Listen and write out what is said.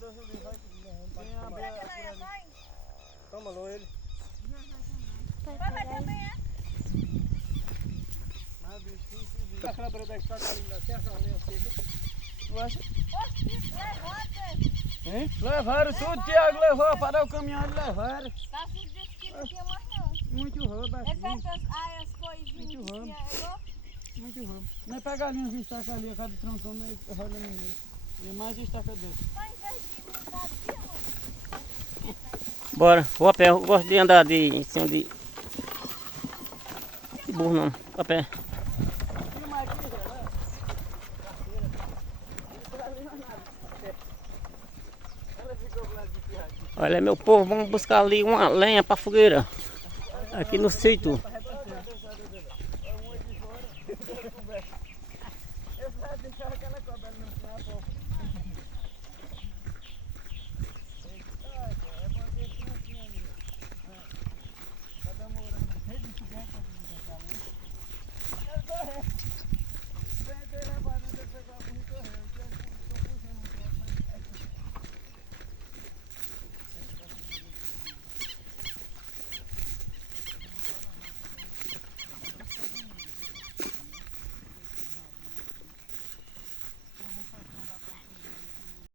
Deus ele vai que não Tem a vai. beira por ali. Toma, Lô, ele. Vai também é? Ah, bicho, aquela beira da estaca ali, tem essa linha seca. Tu acha? Oxe, levanta. Hein? Levaram tudo, Tiago levou, parou o caminhão e levaram. Tá tudo desse que não tinha mais não. Muito roubo aqui. Exceto as coisinhas que Muito roubo. tinha. Igual Muito roubo. Não é pegar a linha de estaca ali, a cada troncão, mas roda no meio. E mais estaca dentro. só em vez de mudar de mano. Bora, vou a pé, eu gosto de andar em cima de burro não, a pé. Olha meu povo, vamos buscar ali uma lenha para fogueira. Aqui no sítio.